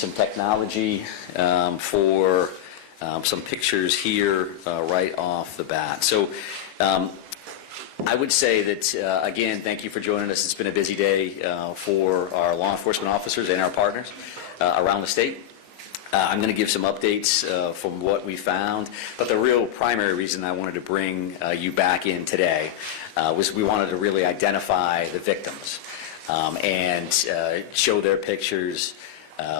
some technology for some pictures here right off the bat. So I would say that, again, thank you for joining us. It's been a busy day for our law enforcement officers and our partners around the state. I'm going to give some updates from what we found, but the real primary reason I wanted to bring you back in today was we wanted to really identify the victims and show their pictures.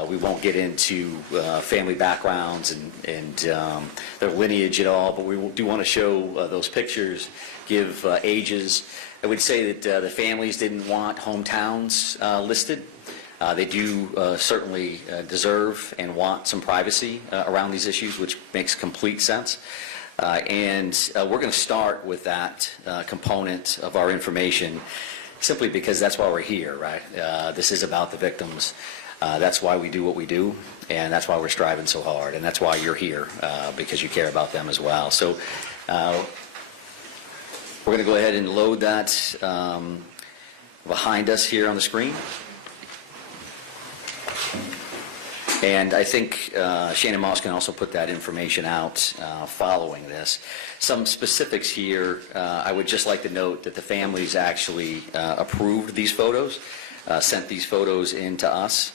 We won't get into family backgrounds and their lineage at all, but we do want to show those pictures, give ages. I would say that the families didn't want hometowns listed. They do certainly deserve and want some privacy around these issues, which makes complete sense. And we're going to start with that component of our information simply because that's why we're here, right? This is about the victims. That's why we do what we do, and that's why we're striving so hard, and that's why you're here, because you care about them as well. So we're going to go ahead and load that behind us here on the screen. And I think Shannon Moss can also put that information out following this. Some specifics here, I would just like to note that the families actually approved these photos, sent these photos in to us.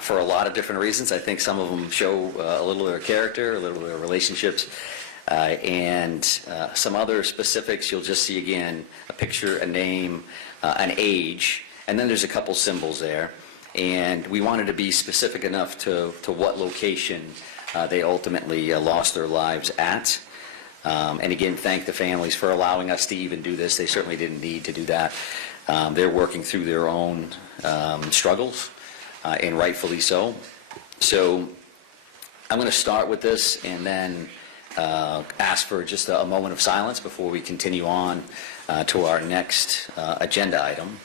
For a lot of different reasons. I think some of them show a little of their character, a little of their relationships, and some other specifics. You'll just see again a picture, a name, an age, and then there's a couple symbols there. And we wanted to be specific enough to what location they ultimately lost their lives at. And again, thank the families for allowing us to even do this. They certainly didn't need to do that. They're working through their own struggles. And rightfully so. So I'm going to start with this and then ask for just a moment of silence before we continue on to our next agenda item.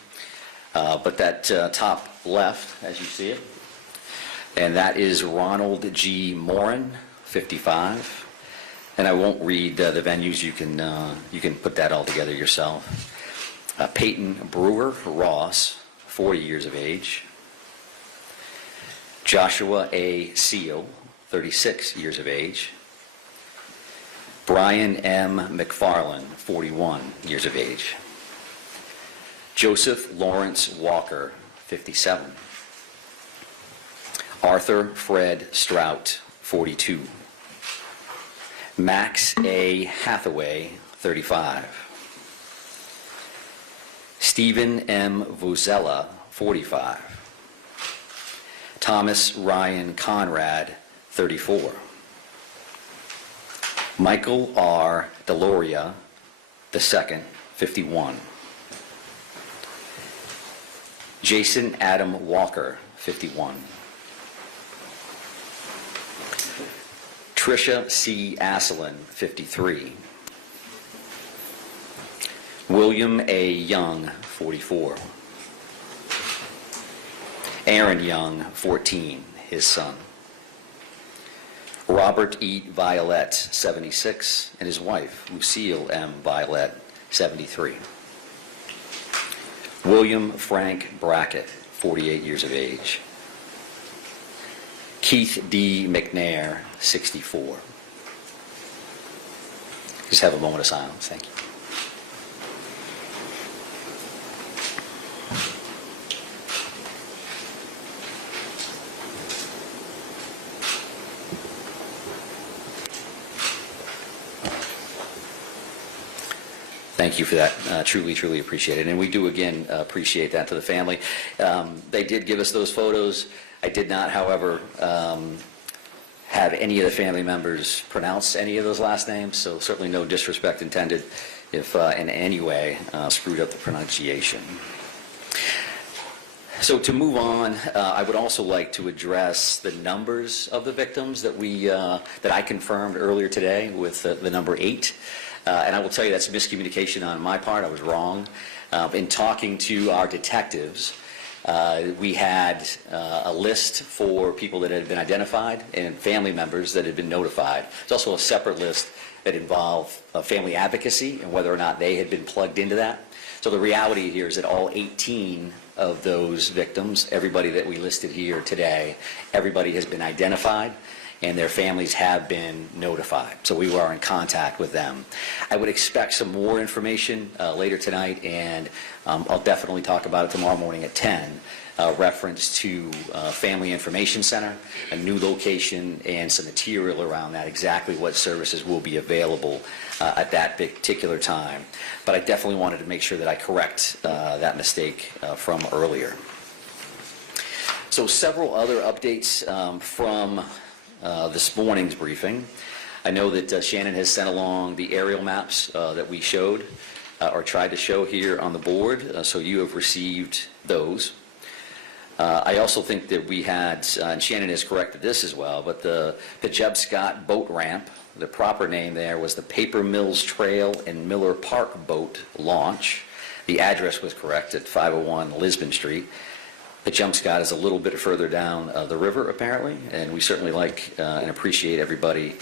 But that top left, as you see it, and that is Ronald G. Morin, 55. And I won't read the venues. You can put that all together yourself. Peyton Brewer Ross, 40 years of age. Joshua A. Seal, 36 years of age. Brian M. McFarland, 41 years of age. Joseph Lawrence Walker, 57. Arthur Fred Strout, 42. Max A. Hathaway, 35. Stephen M. Vuzella, 45. Thomas Ryan Conrad, 34. Michael R. Deloria II, 51. Jason Adam Walker, 51. Tricia C. Asselin, 53. William A. Young, 44. Aaron Young, 14, his son. Robert E. Violette, 76, and his wife, Lucille M. Violette, 73. William Frank Brackett, 48 years of age. Keith D. McNair, 64. Just have a moment of silence. Thank you. Thank you for that. Truly, truly appreciate it. And we do, again, appreciate that to the family. They did give us those photos. I did not, however, have any of the family members pronounce any of those last names, so certainly no disrespect intended if in any way screwed up the pronunciation. So to move on, I would also like to address the numbers of the victims that that I confirmed earlier today with the number 8. And I will tell you that's miscommunication on my part. I was wrong. In talking to our detectives, we had a list for people that had been identified and family members that had been notified. There's also a separate list that involved family advocacy and whether or not they had been plugged into that. So the reality here is that all 18 of those victims, everybody that we listed here today, everybody has been identified and their families have been notified. So we are in contact with them. I would expect some more information later tonight, and I'll definitely talk about it tomorrow morning at 10. Reference to Family Information Center, a new location, and some material around that, exactly what services will be available at that particular time. But I definitely wanted to make sure that I correct that mistake from earlier. So several other updates from this morning's briefing. I know that Shannon has sent along the aerial maps that we showed or tried to show here on the board, so you have received those. I also think that we had, and Shannon has corrected this as well, but the Jeb Scott boat ramp, the proper name there was the Paper Mills Trail and Miller Park Boat Launch. The address was correct at 501 Lisbon Street. The Jeb Scott is a little bit further down the river, apparently, and we certainly like and appreciate everybody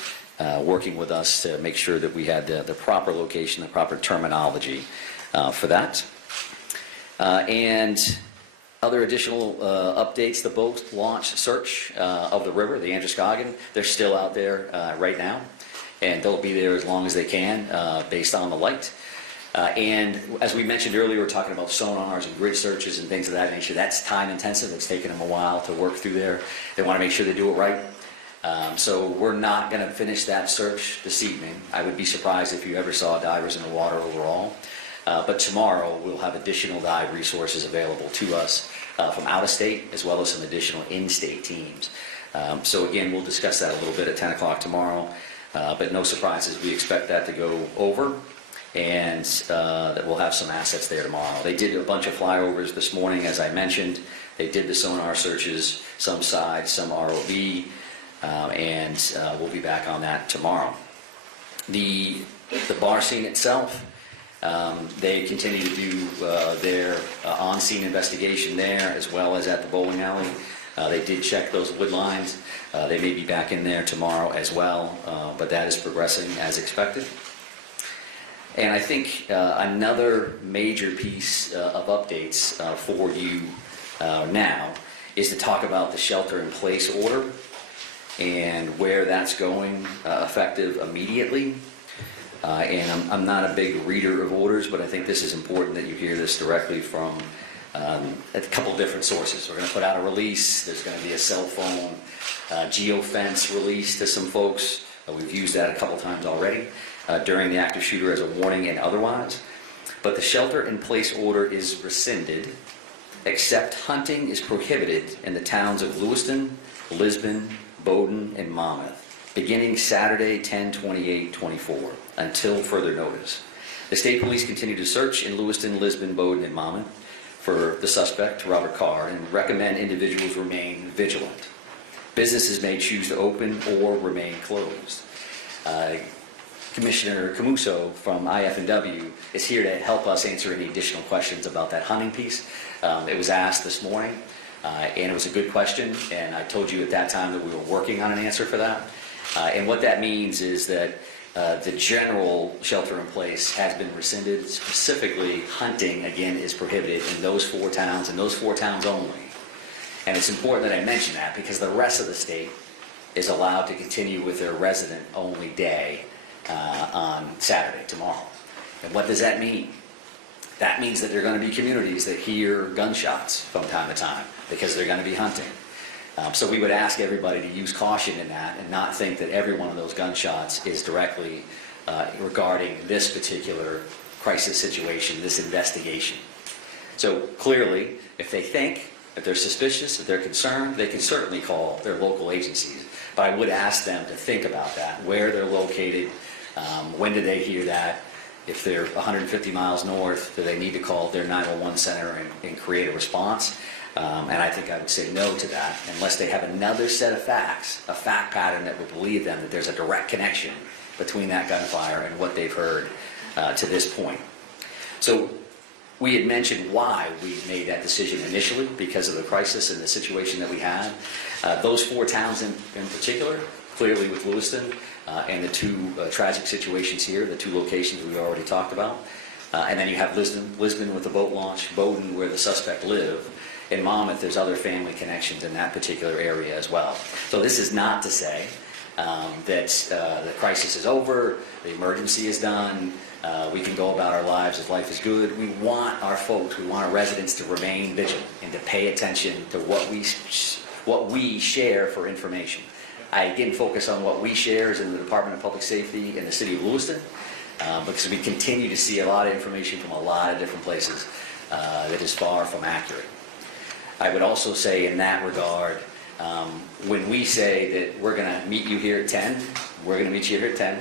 working with us to make sure that we had the proper location, the proper terminology for that. And other additional updates, the boat launch search of the river, the Androscoggin, they're still out there right now, and they'll be there as long as they can based on the light. And as we mentioned earlier, we're talking about sonars and grid searches and things of that nature. That's time intensive. It's taken them a while to work through there. They want to make sure they do it right. So we're not going to finish that search this evening. I would be surprised if you ever saw divers in the water overall. But tomorrow we'll have additional dive resources available to us from out of state, as well as some additional in-state teams. So again, we'll discuss that a little bit at 10 o'clock tomorrow, but no surprises. We expect that to go over, and that we'll have some assets there tomorrow. They did a bunch of flyovers this morning, as I mentioned. They did the sonar searches, some side, some ROV, and we'll be back on that tomorrow. The bar scene itself, they continue to do their on-scene investigation there, as well as at the bowling alley. They did check those wood lines. They may be back in there tomorrow as well, but that is progressing as expected. And I think another major piece of updates for you now is to talk about the shelter-in-place order and where that's going effective immediately. And I'm not a big reader of orders, but I think this is important that you hear this directly from a couple different sources. We're going to put out a release. There's going to be a cell phone geofence release to some folks. We've used that a couple times already during the active shooter as a warning and otherwise. But the shelter-in-place order is rescinded, except hunting is prohibited in the towns of Lewiston, Lisbon, Bowdoin, and Monmouth, beginning Saturday, 10/28/24, until further notice. The state police continue to search in Lewiston, Lisbon, Bowdoin, and Monmouth for the suspect, Robert Carr, and recommend individuals remain vigilant. Businesses may choose to open or remain closed. Commissioner Camuso from IF&W is here to help us answer any additional questions about that hunting piece. It was asked this morning, and it was a good question, and I told you at that time that we were working on an answer for that. And what that means is that the general shelter-in-place has been rescinded. Specifically, hunting, again, is prohibited in those 4 towns, and those 4 towns only. And it's important that I mention that because the rest of the state is allowed to continue with their resident-only day on Saturday, tomorrow. And what does that mean? That means that there are going to be communities that hear gunshots from time to time because they're going to be hunting. So we would ask everybody to use caution in that and not think that every one of those gunshots is directly regarding this particular crisis situation, this investigation. So clearly, if they think, if they're suspicious, if they're concerned, they can certainly call their local agencies. But I would ask them to think about that, where they're located, when do they hear that. If they're 150 miles north, do they need to call their 911 center and create a response? And I think I would say no to that, unless they have another set of facts, a fact pattern that would believe them that there's a direct connection between that gunfire and what they've heard to this point. So we had mentioned why we made that decision initially, because of the crisis and the situation that we had. Those 4 towns in particular, clearly with Lewiston, and the 2 tragic situations here, the 2 locations we already talked about. And then you have Lisbon with the boat launch, Bowdoin where the suspect lived. In Monmouth, there's other family connections in that particular area as well. So this is not to say that the crisis is over, the emergency is done, we can go about our lives as life is good. We want our folks, we want our residents to remain vigilant and to pay attention to what we share for information. I again focus on what we share as in the Department of Public Safety in the city of Lewiston, because we continue to see a lot of information from a lot of different places that is far from accurate. I would also say in that regard, when we say that we're going to meet you here at 10, we're going to meet you here at 10.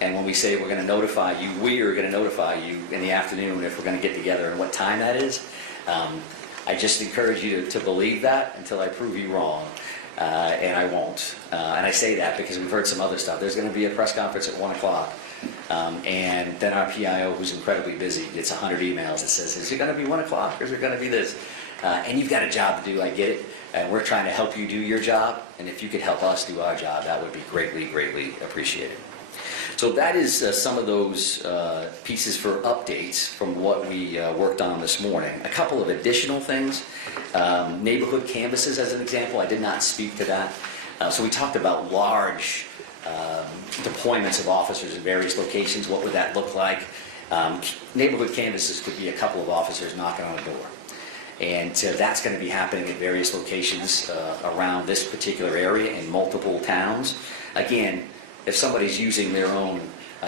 And when we say we're going to notify you, we are going to notify you in the afternoon if we're going to get together and what time that is. I just encourage you to believe that until I prove you wrong, and I won't. And I say that because we've heard some other stuff. There's going to be a press conference at 1 o'clock, and then our PIO, who's incredibly busy, gets 100 emails that says, is it going to be 1 o'clock or is it going to be this? And you've got a job to do, I get it, and we're trying to help you do your job, and if you could help us do our job, that would be greatly, greatly appreciated. So that is some of those pieces for updates from what we worked on this morning. A couple of additional things. Neighborhood canvases as an example, I did not speak to that. So we talked about large deployments of officers in various locations. What would that look like? Neighborhood canvases could be a couple of officers knocking on a door. And that's going to be happening at various locations around this particular area in multiple towns. Again, if somebody's using their own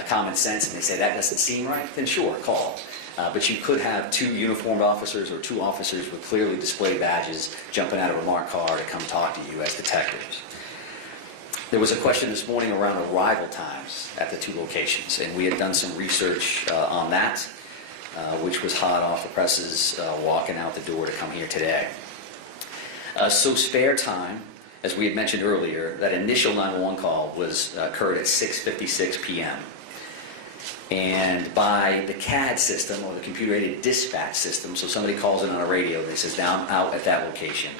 common sense and they say that doesn't seem right, then sure, call. But you could have 2 uniformed officers or 2 officers with clearly displayed badges jumping out of a marked car to come talk to you as detectives. There was a question this morning around arrival times at the 2 locations, and we had done some research on that, which was hot off the presses walking out the door to come here today. So spare time, as we had mentioned earlier, that initial 911 call occurred at 6:56 p.m. And by the CAD system, or the computer-aided dispatch system, so somebody calls in on a radio and they says, now I'm out at that location.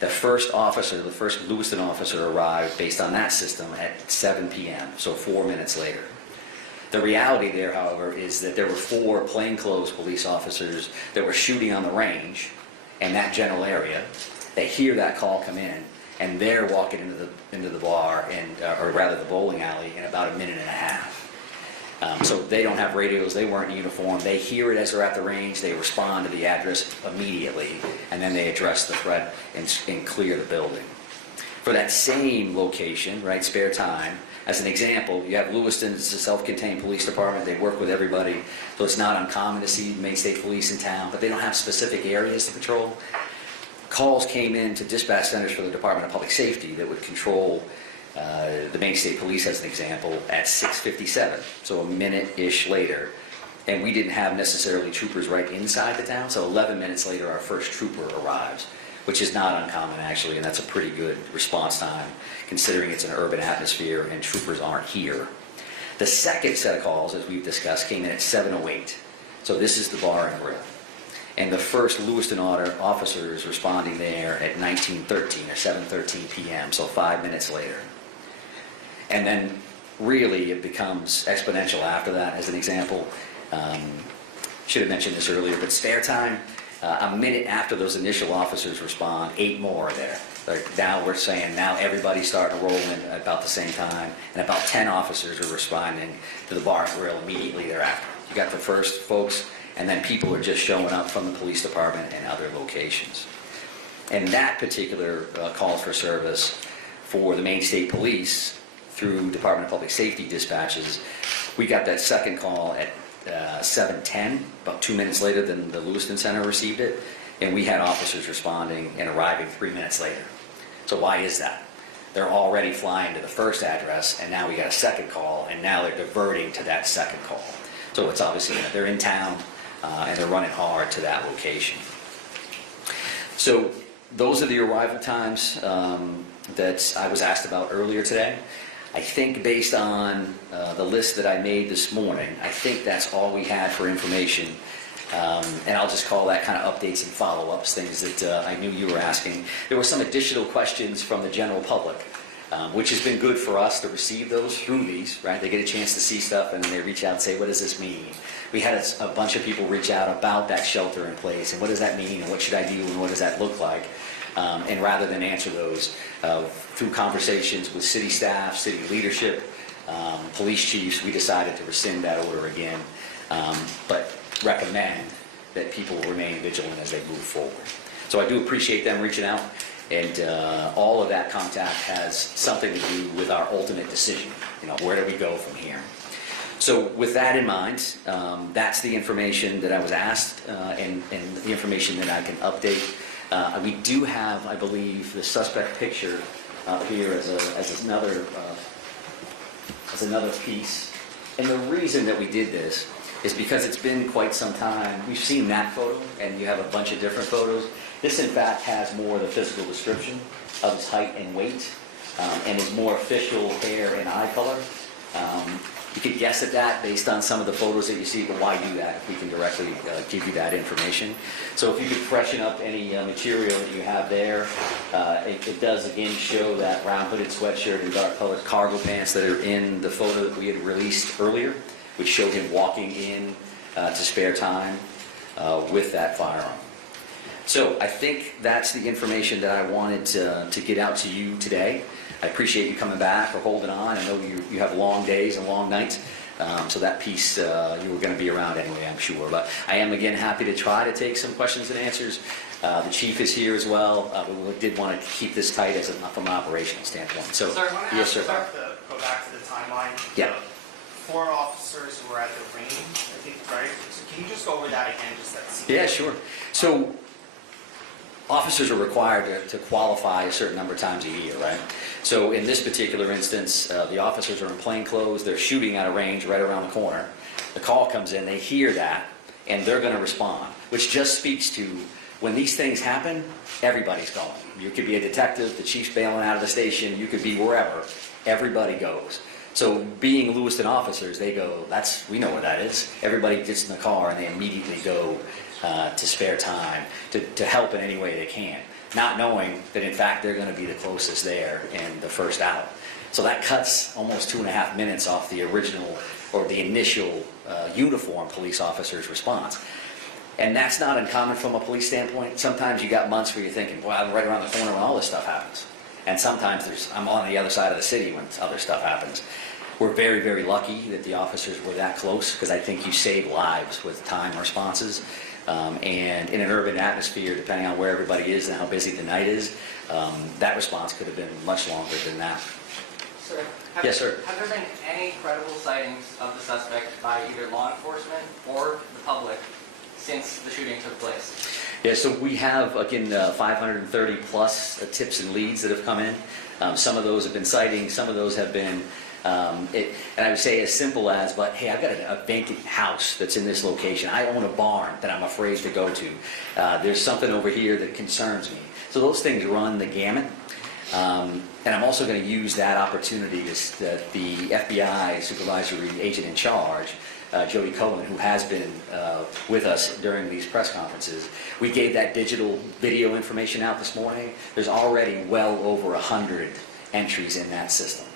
The first officer, the first Lewiston officer arrived based on that system at 7 p.m., so 4 minutes later. The reality there, however, is that there were 4 plainclothes police officers that were shooting on the range in that general area. They hear that call come in, and they're walking into the bar, or rather the bowling alley, in about a minute and a half. So they don't have radios, they weren't in uniform, they hear it as they're at the range, they respond to the address immediately, and then they address the threat and clear the building. For that same location, right, spare time, as an example, you have Lewiston, it's a self-contained police department, they work with everybody, so it's not uncommon to see Maine State Police in town, but they don't have specific areas to patrol. Calls came in to dispatch centers for the Department of Public Safety that would control the Maine State Police, as an example, at 6:57, so a minute-ish later. And we didn't have necessarily troopers right inside the town, so 11 minutes later our first trooper arrives, which is not uncommon actually, and that's a pretty good response time considering it's an urban atmosphere and troopers aren't here. The second set of calls, as we've discussed, came in at 7:08, so this is the bar and grill. And the first Lewiston officer is responding there at 19:13 or 7:13 p.m., so 5 minutes later. And then really it becomes exponential after that. As an example, should have mentioned this earlier, but spare time, a minute after those initial officers respond, 8 more are there. Now we're saying now everybody's starting to roll in at about the same time, and about 10 officers are responding to the bar and grill immediately thereafter. You got the first folks, and then people are just showing up from the police department and other locations. And that particular calls for service for the Maine State Police through Department of Public Safety dispatches, we got that second call at 7:10, about 2 minutes later than the Lewiston Center received it, and we had officers responding and arriving 3 minutes later. So why is that? They're already flying to the first address, and now we got a second call, and now they're diverting to that second call. So it's obviously, they're in town, and they're running hard to that location. So those are the arrival times that I was asked about earlier today. I think based on the list that I made this morning, I think that's all we had for information. And I'll just call that kind of updates and follow-ups, things that I knew you were asking. There were some additional questions from the general public which has been good for us to receive those through these, right? They get a chance to see stuff and then they reach out and say, what does this mean? We had a bunch of people reach out about that shelter in place and what does that mean and what should I do and what does that look like? And rather than answer those through conversations with city staff, city leadership, police chiefs, we decided to rescind that order again, but recommend that people remain vigilant as they move forward. So I do appreciate them reaching out, and all of that contact has something to do with our ultimate decision. You know, where do we go from here? So with that in mind, that's the information that I was asked and the information that I can update. We do have, I believe, the suspect picture up here as another piece. And the reason that we did this is because it's been quite some time. We've seen that photo, and you have a bunch of different photos. This, in fact, has more of the physical description of his height and weight, and his more official hair and eye color. You could guess at that based on some of the photos that you see, but why do that if we can directly give you that information? So if you could freshen up any material that you have there, it does again show that round hooded sweatshirt and dark colored cargo pants that are in the photo that we had released earlier, which showed him walking in to spare time with that firearm. So I think that's the information that I wanted to get out to you today. I appreciate you coming back or holding on. I know you have long days and long nights, so that piece you were going to be around anyway, I'm sure. But I am again happy to try to take some questions and answers. The chief is here as well. We did want to keep this tight from an operational standpoint. So, sir, I want to yes, sir. go back to the timeline. Yeah. The 4 officers who were at the range, I think, right? So can you just go over that again, just that? Yeah, sure. So officers are required to qualify a certain number of times a year, right? So in this particular instance, the officers are in plain clothes, they're shooting at a range right around the corner. The call comes in, they hear that, and they're going to respond, which just speaks to when these things happen, everybody's going. You could be a detective, the chief's bailing out of the station, you could be wherever, everybody goes. So being Lewiston officers, they go, we know where that is. Everybody gets in the car and they immediately go to spare time, to help in any way they can, not knowing that in fact they're going to be the closest there and the first out. So that cuts almost 2.5 minutes off the original or the initial uniformed police officer's response. And that's not uncommon from a police standpoint. Sometimes you got months where you're thinking, well, I'm right around the corner when all this stuff happens. And sometimes I'm on the other side of the city when other stuff happens. We're very, very lucky that the officers were that close, because I think you save lives with time responses. And in an urban atmosphere, depending on where everybody is and how busy the night is, that response could have been much longer than that. Sir, Yes, sir. Have there been any credible sightings of the suspect by either law enforcement or the public since the shooting took place? Yeah, so we have, again, 530 plus tips and leads that have come in. Some of those have been sightings, some of those have been, and I would say as simple as, but hey, I've got a vacant house that's in this location. I own a barn that I'm afraid to go to. There's something over here that concerns me. So those things run the gamut. And I'm also going to use that opportunity that the FBI supervisory agent in charge, Jody Cohen, who has been with us during these press conferences. We gave that digital video information out this morning. There's already well over 100 entries in that system.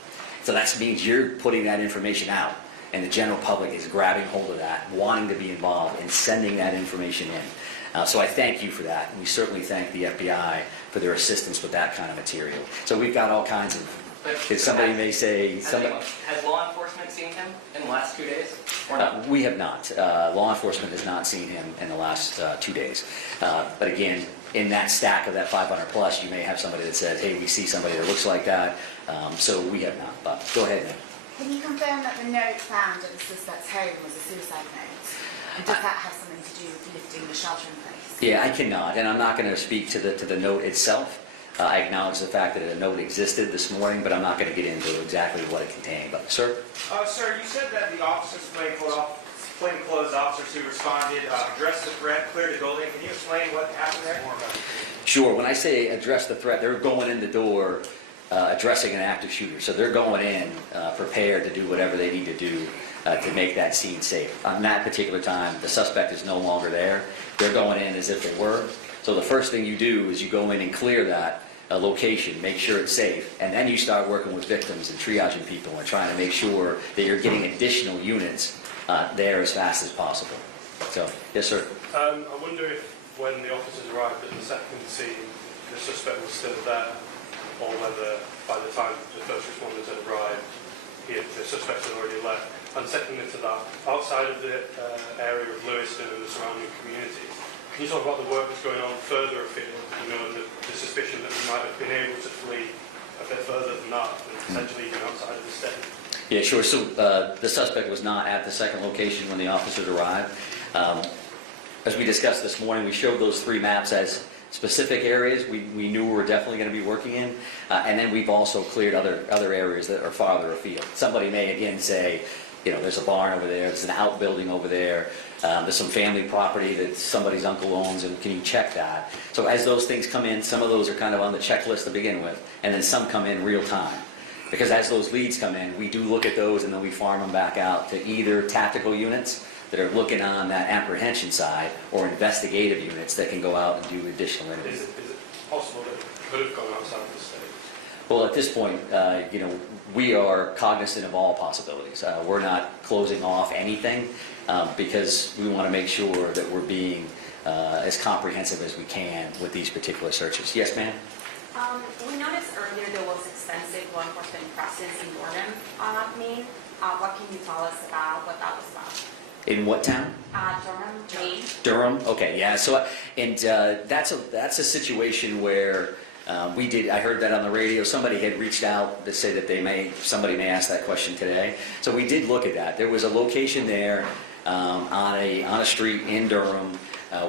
So that means you're putting that information out, and the general public is grabbing hold of that, wanting to be involved, and sending that information in. So I thank you for that. And we certainly thank the FBI for their assistance with that kind of material. So we've got all kinds of, if somebody may say... Has law enforcement seen him in the last 2 days? Or not? We have not. Law enforcement has not seen him in the last 2 days. But again, in that stack of that 500 plus, you may have somebody that says, hey, we see somebody that looks like that. So we have not. But go ahead, Nick. Can you confirm that the note found at the suspect's home was a suicide note? And does that have something to do with lifting the shelter in place? Yeah, I cannot, and I'm not going to speak to the note itself. I acknowledge the fact that a note existed this morning, but I'm not going to get into exactly what it contained. But, sir? Sir, you said that the officers, plainclothes officers who responded, addressed the threat, cleared the building. Can you explain what happened there? Sure. When I say address the threat, they're going in the door addressing an active shooter. So they're going in prepared to do whatever they need to do to make that scene safe. On that particular time, the suspect is no longer there. They're going in as if they were. So the first thing you do is you go in and clear that location, make sure it's safe, and then you start working with victims and triaging people and trying to make sure that you're getting additional units there as fast as possible. So, yes, sir. I wonder if when the officers arrived at the second scene, the suspect was still there, or whether by the time the first responders had arrived, the suspect had already left. And secondly to that, outside of the area of Lewiston and the surrounding communities, can you talk about the work that's going on further afield, and the suspicion that we might have been able to flee a bit further than that, and potentially even outside of the state? Yeah, sure. So the suspect was not at the second location when the officers arrived. As we discussed this morning, we showed those 3 maps as specific areas we knew we were definitely going to be working in, and then we've also cleared other areas that are farther afield. Somebody may again say, there's a barn over there, there's an outbuilding over there, there's some family property that somebody's uncle owns, and can you check that? So as those things come in, some of those are kind of on the checklist to begin with, and then some come in real time. Because as those leads come in, we do look at those and then we farm them back out to either tactical units that are looking on that apprehension side, or investigative units that can go out and do additional interviews. Is it possible that it could have gone outside of the state? Well, at this point, we are cognizant of all possibilities. We're not closing off anything because we want to make sure that we're being as comprehensive as we can with these particular searches. Yes, ma'am? We noticed earlier there was extensive law enforcement presence in Durham, Maine. What can you tell us about what that was about? In what town? Durham, Maine. Durham. Okay, yeah. So, and that's a situation where I heard that on the radio. Somebody had reached out to say that somebody may ask that question today. So we did look at that. There was a location there on a street in Durham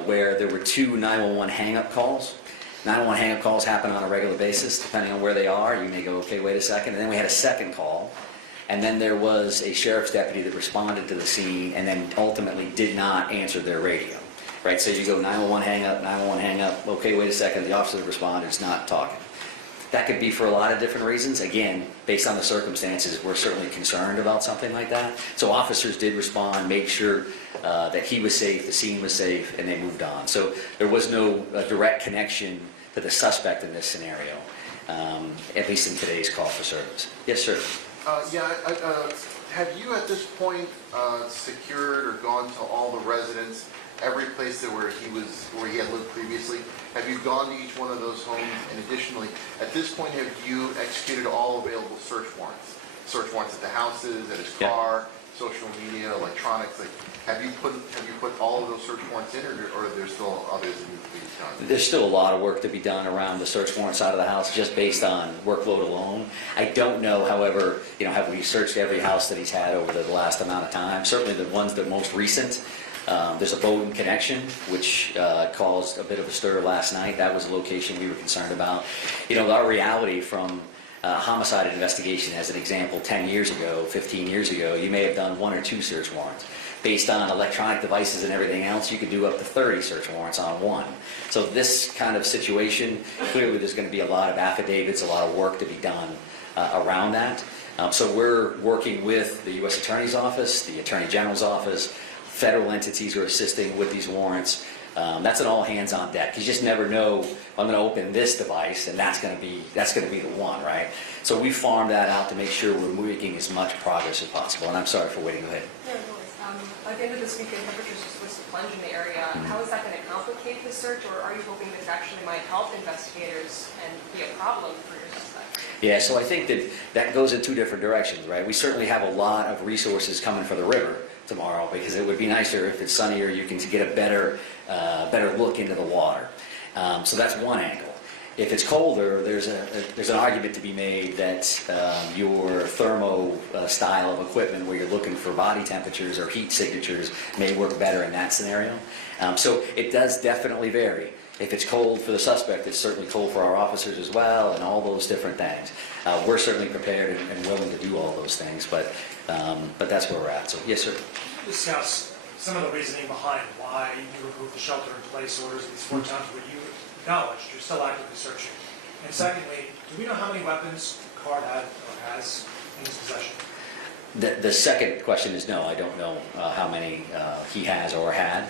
where there were 2 911 hang-up calls. 911 hang-up calls happen on a regular basis, depending on where they are. You may go, okay, wait a second. And then we had a second call. And then there was a sheriff's deputy that responded to the scene and then ultimately did not answer their radio. Right, so you go 911 hang up, okay, wait a second, the officer that responded is not talking. That could be for a lot of different reasons. Again, based on the circumstances, we're certainly concerned about something like that. So officers did respond, make sure that he was safe, the scene was safe, and they moved on. So there was no direct connection to the suspect in this scenario, at least in today's call for service. Yes, sir. Have you at this point secured or gone to all the residents, every place where he had lived previously? Have you gone to each one of those homes? And additionally, at this point, have you executed all available search warrants? Search warrants at the houses, at his car, social media, electronics. Have you put all of those search warrants in, or are there still others that need to be done? There's still a lot of work to be done around the search warrant side of the house, just based on workload alone. I don't know, however, have we searched every house that he's had over the last amount of time? Certainly the ones that are most recent. There's a Bowden connection, which caused a bit of a stir last night. That was a location we were concerned about. Our reality from homicide investigation, as an example, 10 years ago, 15 years ago, you may have done 1 or 2 search warrants. Based on electronic devices and everything else, you could do up to 30 search warrants on one. So this kind of situation, clearly there's going to be a lot of affidavits, a lot of work to be done around that. So we're working with the U.S. Attorney's Office, the Attorney General's Office, federal entities who are assisting with these warrants. That's an all hands on deck. You just never know, I'm going to open this device and that's going to be the one, right? So we farm that out to make sure we're making as much progress as possible. And I'm sorry for waiting. Go ahead. Yeah, no worries. At the end of this weekend, temperatures are supposed to plunge in the area. How is that going to complicate the search, or are you hoping this actually might help investigators and be a problem for your suspect? Yeah, so I think that goes in 2 different directions, right? We certainly have a lot of resources coming for the river tomorrow, because it would be nicer if it's sunnier, you can get a better look into the water. So that's one angle. If it's colder, there's an argument to be made that your thermo style of equipment, where you're looking for body temperatures or heat signatures, may work better in that scenario. So it does definitely vary. If it's cold for the suspect, it's certainly cold for our officers as well, and all those different things. We're certainly prepared and willing to do all those things, but that's where we're at. So yes, sir. Discuss some of the reasoning behind why you removed the shelter-in-place orders in these 4 towns where you acknowledged you're still actively searching. And secondly, do we know how many weapons Card had or has in his possession? The second question is no, I don't know how many he has or had.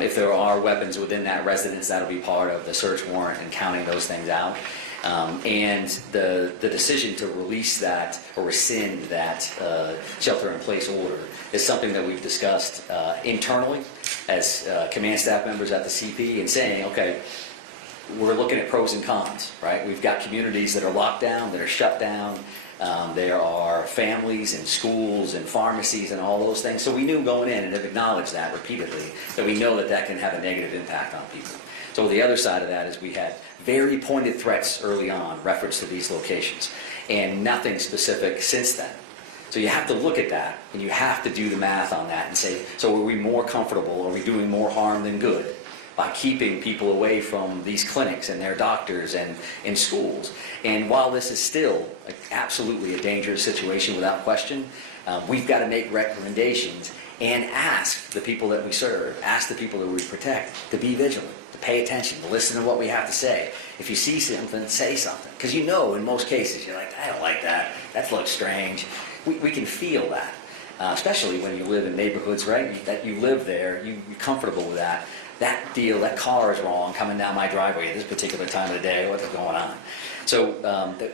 If there are weapons within that residence, that'll be part of the search warrant and counting those things out. And the decision to release that or rescind that shelter-in-place order is something that we've discussed internally as command staff members at the CP and saying, okay, we're looking at pros and cons, right? We've got communities that are locked down, that are shut down. There are families and schools and pharmacies and all those things. So we knew going in and have acknowledged that repeatedly, that we know that that can have a negative impact on people. So the other side of that is we had very pointed threats early on, reference to these locations, and nothing specific since then. So you have to look at that, and you have to do the math on that and say, so are we more comfortable, are we doing more harm than good by keeping people away from these clinics and their doctors and in schools? And while this is still absolutely a dangerous situation without question, we've got to make recommendations and ask the people that we serve, ask the people that we protect to be vigilant, to pay attention, to listen to what we have to say. If you see something, say something. Because you know in most cases, you're like, I don't like that, that looks strange. We can feel that, especially when you live in neighborhoods, right, that you live there, you're comfortable with that. That deal, that car is wrong coming down my driveway at this particular time of the day, what's going on? So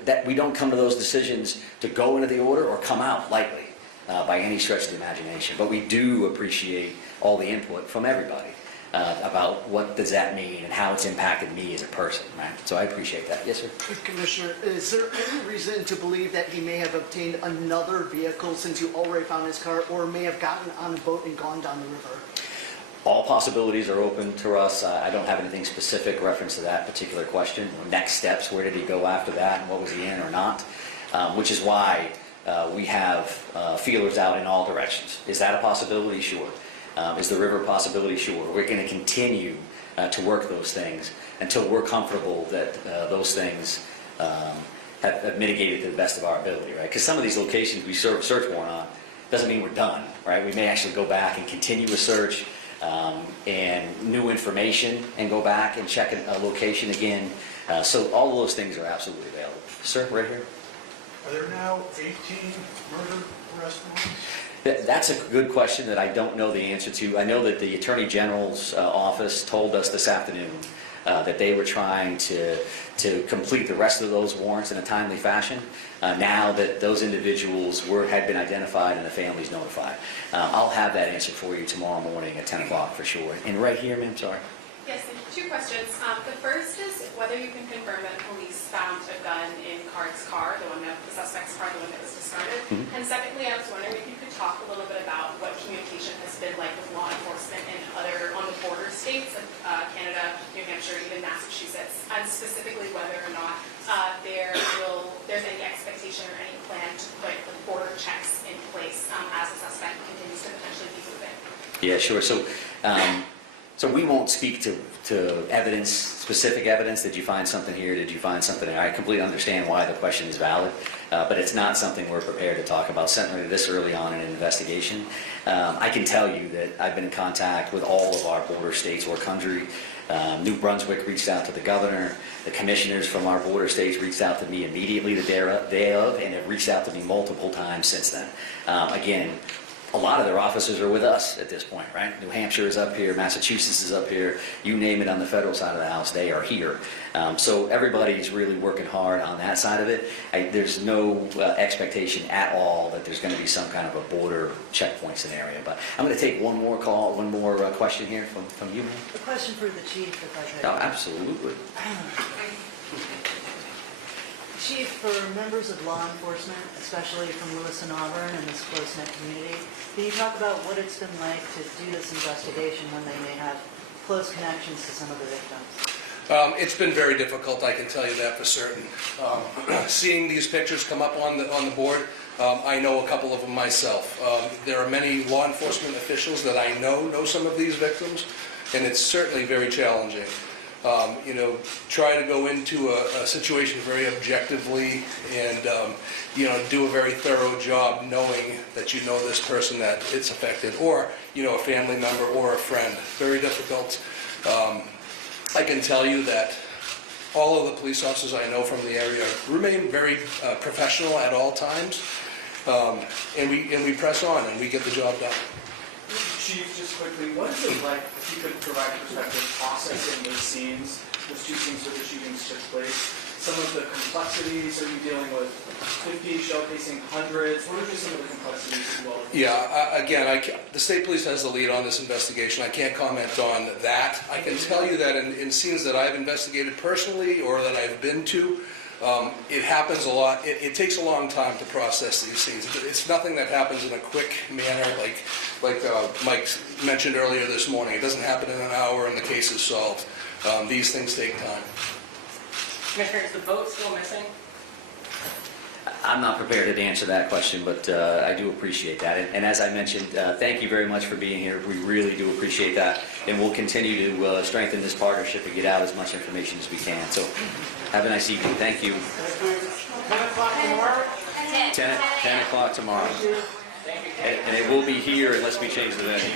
that we don't come to those decisions to go into the order or come out lightly by any stretch of the imagination. But we do appreciate all the input from everybody about what does that mean and how it's impacted me as a person, right? So I appreciate that. Yes, sir? Commissioner, is there any reason to believe that he may have obtained another vehicle since you already found his car, or may have gotten on a boat and gone down the river? All possibilities are open to us. I don't have anything specific reference to that particular question. Next steps, where did he go after that, and what was he in or not? Which is why we have feelers out in all directions. Is that a possibility? Sure. Is the river a possibility? Sure. We're going to continue to work those things until we're comfortable that those things have mitigated to the best of our ability, right? Because some of these locations we serve a search warrant on doesn't mean we're done, right? We may actually go back and continue a search and new information and go back and check a location again. So all of those things are absolutely available. Sir, right here. Are there now 18 murder arrest warrants? That's a good question that I don't know the answer to. I know that the Attorney General's office told us this afternoon that they were trying to complete the rest of those warrants in a timely fashion. Now that those individuals had been identified and the families notified. I'll have that answer for you tomorrow morning at 10 o'clock for sure. And right here, ma'am, sorry. Yes, and two questions. The first is whether you can confirm that police found a gun in Card's car, the suspect's car, the one that was discarded. Mm-hmm. And secondly, I was wondering if you could talk a little bit about what communication has been like with law enforcement in on the border states of Canada, New Hampshire, even Massachusetts, and specifically whether or not there's any expectation or any plan to put the border checks in place as a suspect continues to potentially be moving. Yeah, sure. So we won't speak to evidence, specific evidence. Did you find something here? Did you find something there? I completely understand why the question is valid, but it's not something we're prepared to talk about, certainly this early on in an investigation. I can tell you that I've been in contact with all of our border states or country. New Brunswick reached out to the governor. The commissioners from our border states reached out to me immediately the day of, and have reached out to me multiple times since then. Again, a lot of their officers are with us at this point, right? New Hampshire is up here, Massachusetts is up here, you name it on the federal side of the house, they are here. So everybody's really working hard on that side of it. There's no expectation at all that there's going to be some kind of a border checkpoint scenario. But I'm going to take one more call, one more question here from you, ma'am. A question for the chief, if I could. Oh, absolutely. Chief, for members of law enforcement, especially from Lewis and Auburn and this close-knit community, can you talk about what it's been like to do this investigation when they may have close connections to some of the victims? It's been very difficult, I can tell you that for certain. Seeing these pictures come up on the board, I know a couple of them myself. There are many law enforcement officials that I know some of these victims, and it's certainly very challenging. Try to go into a situation very objectively and, do a very thorough job knowing that you know this person that it's affected, or, a family member or a friend. Very difficult. I can tell you that all of the police officers I know from the area remain very professional at all times, and we press on and we get the job done. Chief, just quickly, what is it like, if you could provide perspective, processing those two scenes where the shootings took place? some of the complexities? Are you dealing with 50 showcasing hundreds? What are just some of the complexities as well? Yeah, again, the state police has the lead on this investigation. I can't comment on that. I can tell you that in scenes that I've investigated personally or that I've been to, it happens a lot. It takes a long time to process these scenes. It's nothing that happens in a quick manner like Mike mentioned earlier this morning. It doesn't happen in an hour and the case is solved. These things take time. Commissioner, is the boat still missing? I'm not prepared to answer that question, but I do appreciate that. And as I mentioned, thank you very much for being here. We really do appreciate that. And we'll continue to strengthen this partnership and get out as much information as we can. So have a nice evening. Thank you. 10 o'clock tomorrow? 10 o'clock tomorrow. Thank you. And it will be here unless we change the venue.